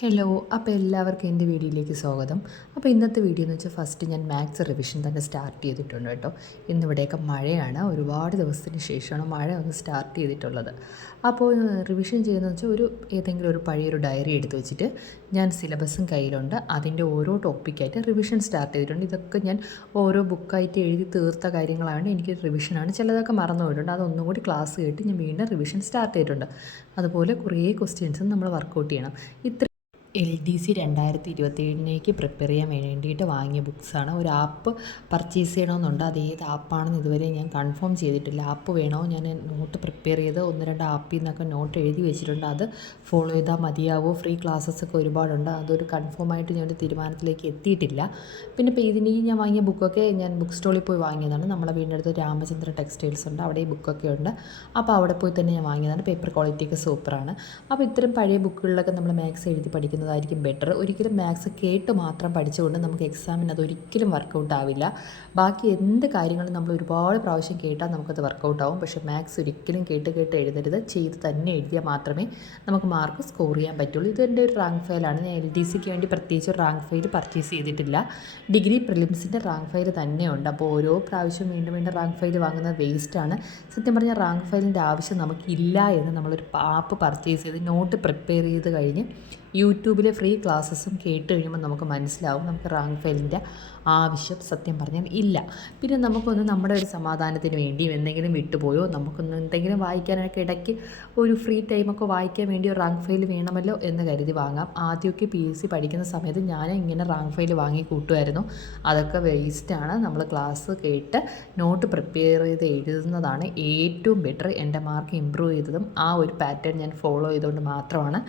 Hello, അപ്പോൾ എല്ലാവർക്കും എൻ്റെ വീഡിയോയിലേക്ക് സ്വാഗതം. അപ്പോൾ ഇന്നത്തെ വീഡിയോ എന്ന് വെച്ചാൽ ഫസ്റ്റ് ഞാൻ മാത്സ് റിവിഷൻ തന്നെ സ്റ്റാർട്ട് ചെയ്തിട്ടുണ്ട് കേട്ടോ. ഇന്നിവിടെയൊക്കെ മഴയാണ്, ഒരുപാട് ദിവസത്തിന് ശേഷമാണ് മഴ ഒന്ന് സ്റ്റാർട്ട് ചെയ്തിട്ടുള്ളത്. അപ്പോൾ റിവിഷൻ ചെയ്യുന്നതെന്ന് വെച്ചാൽ ഏതെങ്കിലും ഒരു പഴയൊരു ഡയറി എടുത്ത് വെച്ചിട്ട് ഞാൻ സിലബസും കയ്യിലുണ്ട്, അതിൻ്റെ ഓരോ ടോപ്പിക്കായിട്ട് റിവിഷൻ സ്റ്റാർട്ട് ചെയ്തിട്ടുണ്ട്. ഇതൊക്കെ ഞാൻ ഓരോ ബുക്കായിട്ട് എഴുതി തീർത്ത കാര്യങ്ങളാണ്, എനിക്ക് റിവിഷനാണ്. ചിലതൊക്കെ മറന്നു പോയിട്ടുണ്ട്, അതൊന്നും കൂടി ക്ലാസ് കേട്ട് ഞാൻ വീണ്ടും റിവിഷൻ സ്റ്റാർട്ട് ചെയ്തിട്ടുണ്ട്. അതുപോലെ കുറേ ക്വസ്റ്റ്യൻസും നമ്മൾ വർക്കൗട്ട് ചെയ്യണം. LDC 2027 പ്രിപ്പയർ ചെയ്യാൻ വേണ്ടിയിട്ട് വാങ്ങിയ ബുക്സാണ്. ഒരു ആപ്പ് പർച്ചേസ് ചെയ്യണമെന്നുണ്ട്, അത് ഏത് ആപ്പാണെന്ന് ഇതുവരെ ഞാൻ കൺഫേം ചെയ്തിട്ടില്ല. ആപ്പ് വേണോ, ഞാൻ നോട്ട് പ്രിപ്പയർ ചെയ്ത് 1-2 ആപ്പിൽ നിന്നൊക്കെ നോട്ട് എഴുതി വെച്ചിട്ടുണ്ട്, അത് ഫോളോ ചെയ്താൽ മതിയാവോ. ഫ്രീ ക്ലാസ്സസൊക്കെ ഒരുപാടുണ്ട്, അതൊരു കൺഫേമായിട്ട് ഞാനൊരു തീരുമാനത്തിലേക്ക് എത്തിയിട്ടില്ല. പിന്നെ ഇപ്പോൾ ഇതിന് ഞാൻ വാങ്ങിയ ബുക്കൊക്കെ ഞാൻ ബുക്ക് സ്റ്റോളിൽ പോയി വാങ്ങിയതാണ്. നമ്മളെ വീടിൻ്റെ അടുത്ത് രാമചന്ദ്ര ടെക്സ്റ്റൈൽസ് ഉണ്ട്, അവിടെ ഈ ബുക്കൊക്കെ ഉണ്ട്. അപ്പോൾ അവിടെ പോയി തന്നെ ഞാൻ വാങ്ങിയതാണ്. പേപ്പർ ക്വാളിറ്റിയൊക്കെ സൂപ്പറാണ്. അപ്പോൾ ഇത്തരം പഴയ ബുക്കുകളിലൊക്കെ നമ്മൾ മാത്സ് എഴുതി പഠിക്കുന്നത് ായിരിക്കും ബെറ്റർ. ഒരിക്കലും മാത്സ് കേട്ട് മാത്രം പഠിച്ചുകൊണ്ട് നമുക്ക് എക്സാമിന് അത് ഒരിക്കലും വർക്കൗട്ട് ആവില്ല. ബാക്കി എന്ത് കാര്യങ്ങളും നമ്മൾ ഒരുപാട് പ്രാവശ്യം കേട്ടാൽ നമുക്കത് വർക്കൗട്ട് ആവും. പക്ഷേ മാത്സ് ഒരിക്കലും കേട്ട് എഴുതരുത്, ചെയ്ത് തന്നെ എഴുതിയാൽ മാത്രമേ നമുക്ക് മാർക്ക് സ്കോർ ചെയ്യാൻ പറ്റുള്ളൂ. ഇതെൻ്റെ ഒരു റാങ്ക് ഫയലാണ്. ഞാൻ LDCക്ക് വേണ്ടി പ്രത്യേകിച്ച് ഒരു റാങ്ക് ഫയൽ പർച്ചേസ് ചെയ്തിട്ടില്ല. ഡിഗ്രി പ്രിലിംസിൻ്റെ റാങ്ക് ഫയൽ തന്നെയുണ്ട്. അപ്പോൾ ഓരോ പ്രാവശ്യം വീണ്ടും റാങ്ക് ഫയൽ വാങ്ങുന്നത് വേസ്റ്റാണ്. സത്യം പറഞ്ഞാൽ റാങ്ക് ഫയലിൻ്റെ ആവശ്യം നമുക്കില്ല എന്ന് നമ്മളൊരു ആപ്പ് പർച്ചേസ് ചെയ്ത് നോട്ട് പ്രിപ്പയർ ചെയ്ത് കഴിഞ്ഞ് യൂട്യൂബിലെ ഫ്രീ ക്ലാസ്സസും കേട്ട് കഴിയുമ്പോൾ നമുക്ക് മനസ്സിലാവും നമുക്ക് റാങ്ക് ഫയലിൻ്റെ ആവശ്യം സത്യം പറഞ്ഞാൽ ഇല്ല. പിന്നെ നമുക്കൊന്ന് നമ്മുടെ ഒരു സമാധാനത്തിന് വേണ്ടിയും എന്തെങ്കിലും വിട്ടുപോയോ, നമുക്കൊന്ന് എന്തെങ്കിലും വായിക്കാനൊക്കെ ഇടയ്ക്ക് ഒരു ഫ്രീ ടൈമൊക്കെ വായിക്കാൻ വേണ്ടി ഒരു റാങ്ക് ഫയൽ വേണമല്ലോ എന്ന് കരുതി വാങ്ങാം. ആദ്യമൊക്കെ PSC പഠിക്കുന്ന സമയത്ത് ഞാൻ ഇങ്ങനെ റാങ്ക് ഫയൽ വാങ്ങി കൂട്ടുമായിരുന്നു. അതൊക്കെ വേസ്റ്റാണ്. നമ്മൾ ക്ലാസ് കേട്ട് നോട്ട് പ്രിപ്പയർ ചെയ്ത് എഴുതുന്നതാണ് ഏറ്റവും ബെറ്റർ. എൻ്റെ മാർക്ക് ഇമ്പ്രൂവ് ചെയ്തതും ആ ഒരു പാറ്റേൺ ഞാൻ ഫോളോ ചെയ്തുകൊണ്ട് മാത്രമാണ്.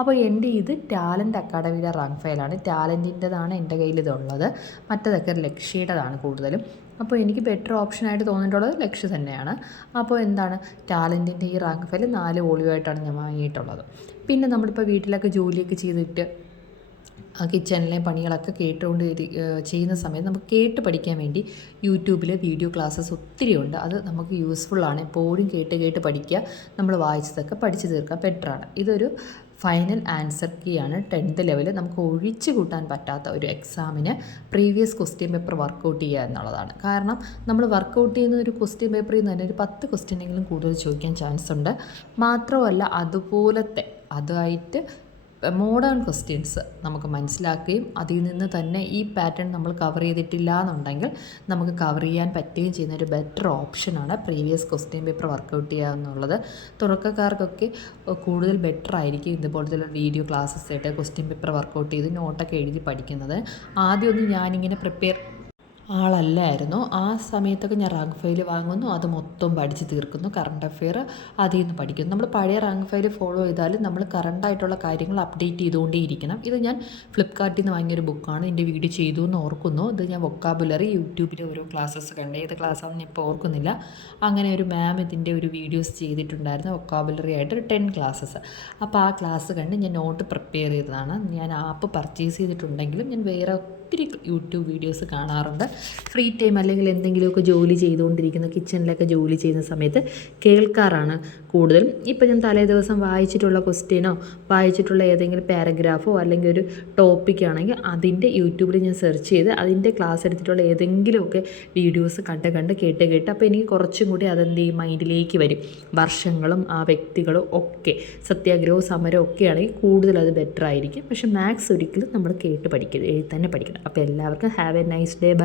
അപ്പോൾ എൻ്റെ ഇത് ടാലൻറ്റ് അക്കാഡമിയുടെ റാങ്ക് ഫയലാണ്. ടാലൻറ്റിൻ്റെതാണ് എൻ്റെ കയ്യിൽ ഇതുള്ളത്, മറ്റതൊക്കെ ലക്ഷ്യയുടേതാണ് കൂടുതലും. അപ്പോൾ എനിക്ക് ബെറ്റർ ഓപ്ഷനായിട്ട് തോന്നിയിട്ടുള്ളത് ലക്ഷ്യ തന്നെയാണ്. അപ്പോൾ എന്താണ്, ടാലൻറ്റിൻ്റെ ഈ റാങ്ക് ഫയൽ 4 വോളിയുമായിട്ടാണ് ഞാൻ വാങ്ങിയിട്ടുള്ളത്. പിന്നെ നമ്മളിപ്പോൾ വീട്ടിലൊക്കെ ജോലിയൊക്കെ ചെയ്തിട്ട് കിച്ചണിലെ പണികളൊക്കെ ചെയ്യുന്ന സമയത്ത് നമുക്ക് കേട്ട് പഠിക്കാൻ വേണ്ടി യൂട്യൂബിൽ വീഡിയോ ക്ലാസ്സസ് ഒത്തിരി ഉണ്ട്. അത് നമുക്ക് യൂസ്ഫുള്ളാണ്. എപ്പോഴും കേട്ട് പഠിക്കുക, നമ്മൾ വായിച്ചതൊക്കെ പഠിച്ചു തീർക്കുക, ബെറ്ററാണ്. ഇതൊരു ഫൈനൽ ആൻസർ കീ ആണ്. 10th ലെവൽ നമുക്ക് ഒഴിച്ചു കൂട്ടാൻ പറ്റാത്ത ഒരു എക്സാമിന് പ്രീവിയസ് ക്വസ്റ്റ്യൻ പേപ്പർ വർക്കൗട്ട് ചെയ്യുക എന്നുള്ളതാണ്. കാരണം നമ്മൾ വർക്കൗട്ട് ചെയ്യുന്ന ഒരു ക്വസ്റ്റ്യൻ പേപ്പറിൽ നിന്ന് തന്നെ ഒരു 10 ക്വസ്റ്റ്യനെങ്കിലും കൂടുതൽ ചോദിക്കാൻ ചാൻസ് ഉണ്ട്. മാത്രമല്ല അതുപോലത്തെ അതായിട്ട് മോഡേൺ ക്വസ്റ്റ്യൻസ് നമുക്ക് മനസ്സിലാക്കുകയും അതിൽ നിന്ന് തന്നെ ഈ പാറ്റേൺ നമ്മൾ കവർ ചെയ്തിട്ടില്ല എന്നുണ്ടെങ്കിൽ നമുക്ക് കവർ ചെയ്യാൻ പറ്റുകയും ചെയ്യുന്ന ഒരു ബെറ്റർ ഓപ്ഷനാണ് പ്രീവിയസ് ക്വസ്റ്റ്യൻ പേപ്പർ വർക്കൗട്ട് ചെയ്യുക എന്നുള്ളത്. തുടക്കക്കാർക്കൊക്കെ കൂടുതൽ ബെറ്റർ ആയിരിക്കും ഇതുപോലത്തെ വീഡിയോ ക്ലാസ്സസ് ആയിട്ട് ക്വസ്റ്റ്യൻ പേപ്പർ വർക്കൗട്ട് ചെയ്ത് നോട്ടൊക്കെ എഴുതി പഠിക്കുന്നത്. ആദ്യമൊന്നും ഞാനിങ്ങനെ പ്രിപ്പയർ ആളല്ലായിരുന്നു. ആ സമയത്തൊക്കെ ഞാൻ റാങ്ക് ഫയൽ വാങ്ങുന്നു, അത് മൊത്തം പഠിച്ച് തീർക്കുന്നു. കറണ്ട് അഫെയർ അതിൽ നിന്ന് പഠിക്കുന്നു. നമ്മൾ പഴയ റാങ്ക് ഫയൽ ഫോളോ ചെയ്താലും നമ്മൾ കറണ്ടായിട്ടുള്ള കാര്യങ്ങൾ അപ്ഡേറ്റ് ചെയ്തുകൊണ്ടേയിരിക്കണം. ഇത് ഞാൻ ഫ്ലിപ്കാർട്ടിൽ നിന്ന് വാങ്ങിയൊരു ബുക്കാണ്. ഇതിൻ്റെ വീഡിയോ ചെയ്തു എന്ന് ഓർക്കുന്നു. ഇത് ഞാൻ വൊക്കാബുലറി യൂട്യൂബിലെ ഓരോ ക്ലാസ്സസ് കണ്ട്, ഏത് ക്ലാസ്സാണെന്ന് ഞാൻ ഇപ്പോൾ ഓർക്കുന്നില്ല. അങ്ങനെ ഒരു മാം ഇതിൻ്റെ ഒരു വീഡിയോസ് ചെയ്തിട്ടുണ്ടായിരുന്നു, വൊക്കാബുലറി ആയിട്ട് ഒരു 10 ക്ലാസ്സസ്. അപ്പോൾ ആ ക്ലാസ് കണ്ട് ഞാൻ നോട്ട് പ്രിപ്പയർ ചെയ്തതാണ്. ഞാൻ ആപ്പ് പർച്ചേസ് ചെയ്തിട്ടുണ്ടെങ്കിലും ഞാൻ വേറെ ഒത്തിരി യൂട്യൂബ് വീഡിയോസ് കാണാറുണ്ട്. ഫ്രീ ടൈം അല്ലെങ്കിൽ എന്തെങ്കിലുമൊക്കെ ജോലി ചെയ്തുകൊണ്ടിരിക്കുന്ന, കിച്ചണിലൊക്കെ ജോലി ചെയ്യുന്ന സമയത്ത് കേൾക്കാറാണ് കൂടുതലും. ഇപ്പോൾ ഞാൻ തലേ ദിവസം വായിച്ചിട്ടുള്ള ക്വസ്റ്റ്യനോ വായിച്ചിട്ടുള്ള ഏതെങ്കിലും പാരഗ്രാഫോ അല്ലെങ്കിൽ ഒരു ടോപ്പിക്കാണെങ്കിൽ അതിൻ്റെ യൂട്യൂബിൽ ഞാൻ സെർച്ച് ചെയ്ത് അതിൻ്റെ ക്ലാസ് എടുത്തിട്ടുള്ള ഏതെങ്കിലുമൊക്കെ വീഡിയോസ് കണ്ട് കേട്ട് അപ്പോൾ എനിക്ക് കുറച്ചും കൂടി അതെന്ത് ചെയ്യും, മൈൻഡിലേക്ക് വരും. വർഷങ്ങളും ആ വ്യക്തികളും ഒക്കെ, സത്യാഗ്രഹവും സമരവും ഒക്കെ ആണെങ്കിൽ കൂടുതൽ അത് ബെറ്റർ ആയിരിക്കും. പക്ഷേ മാത്സ് ഒരിക്കലും നമ്മൾ കേട്ട് പഠിക്കരുത്, എഴുതി തന്നെ പഠിക്കണം. അപ്പോൾ എല്ലാവർക്കും have a nice day. By.